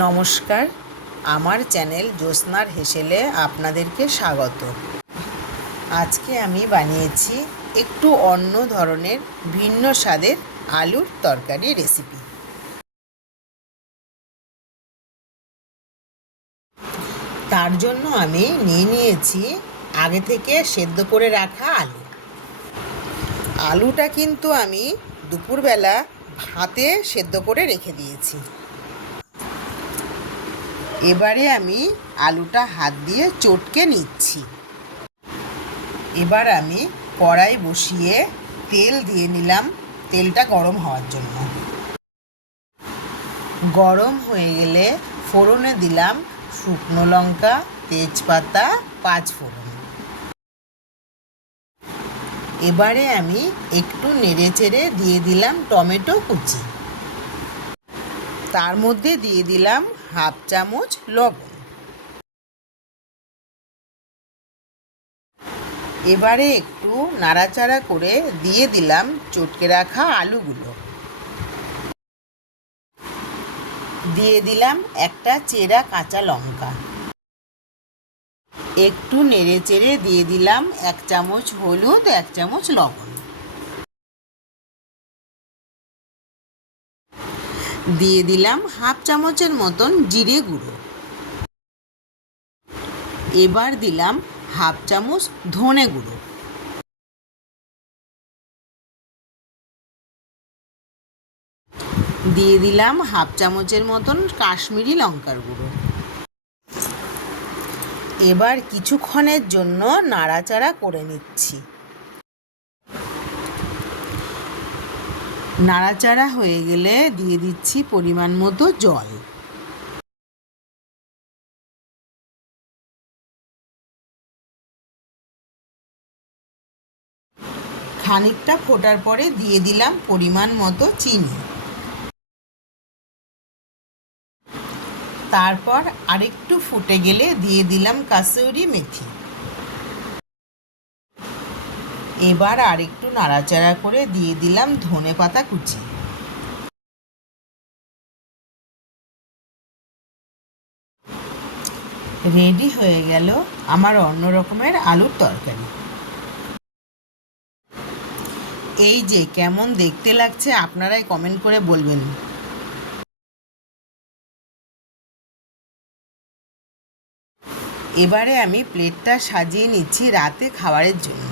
নমস্কার, আমার চ্যানেল জ্যোৎস্নার হেসেলে আপনাদেরকে স্বাগত। আজকে আমি বানিয়েছি একটু অন্য ধরনের ভিন্ন স্বাদের আলুর তরকারি রেসিপি। তার জন্য আমি নিয়েছি আগে থেকে সেদ্ধ করে রাখা আলু। আলুটা কিন্তু আমি দুপুরবেলা ভাতে সেদ্ধ করে রেখে দিয়েছি। এবারে আমি আলুটা হাত দিয়ে চটকে নিচ্ছি। এবার আমি কড়াই বসিয়ে তেল দিয়ে নিলাম, তেলটা গরম হওয়ার জন্য। গরম হয়ে গেলে ফোড়নে দিলাম শুকনো লঙ্কা, তেজপাতা, 5 ফোড়ন। এবারে আমি একটু নেড়ে চেড়ে দিয়ে দিলাম টমেটো কুচি। তার মধ্যে দিয়ে দিলাম 1/2 চামচ লবণ। এবারে একটু নাড়াচাড়া করে দিয়ে দিলাম চটকে রাখা আলুগুলো। দিয়ে দিলাম একটা চেরা কাঁচা লঙ্কা। একটু নেড়ে চেড়ে দিয়ে দিলাম 1 চামচ হলুদ, 1 চামচ লবণ। দিয়ে দিলাম 1/2 চামচের মতন জিরে গুঁড়ো। এবার দিলাম 1/2 চামচ ধনে গুঁড়ো। দিয়ে দিলাম 1/2 চামচের মতন কাশ্মীরি লঙ্কার গুঁড়ো। এবার কিছুক্ষণের জন্য নাড়াচাড়া করে নিচ্ছি। নাড়াচাড়া হয়ে গেলে দিয়ে দিচ্ছি পরিমাণ মতো জল। খানিকটা ফোটার পরে দিয়ে দিলাম পরিমাণ মতো চিনি। তারপর আরেকটু ফুটে গেলে দিয়ে দিলাম কাসুরি মেথি। এবার আরেকটু নাড়াচাড়া করে দিয়ে দিলাম ধনেপাতা কুচি। রেডি হয়ে গেল আমার অন্য রকমের আলুর তরকারি। এই যে কেমন দেখতে লাগছে আপনারাই কমেন্ট করে বলবেন। এবারে আমি প্লেটটা সাজিয়ে নিচ্ছি রাতে খাবারের জন্য।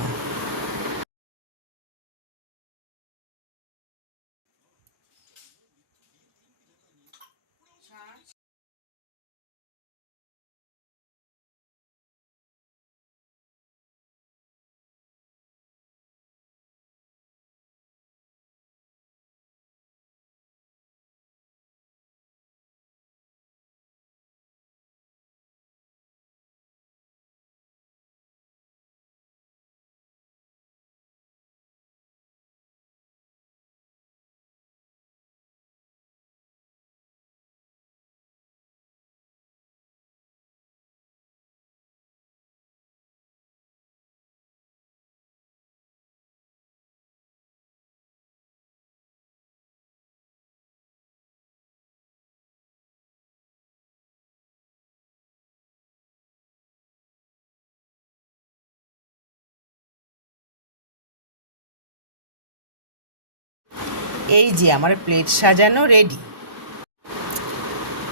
এই যে আমার প্লেট সাজানো রেডি।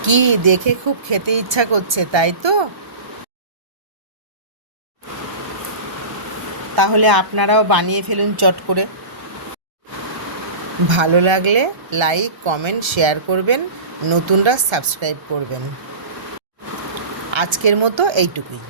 কি দেখে খুব খেতে ইচ্ছা করছে, তাই তো? তাহলে আপনারাও বানিয়ে ফেলুন চট করে। ভালো লাগলে লাইক, কমেন্ট, শেয়ার করবেন, নতুনরা সাবস্ক্রাইব করবেন। আজকের মতো এইটুকুই।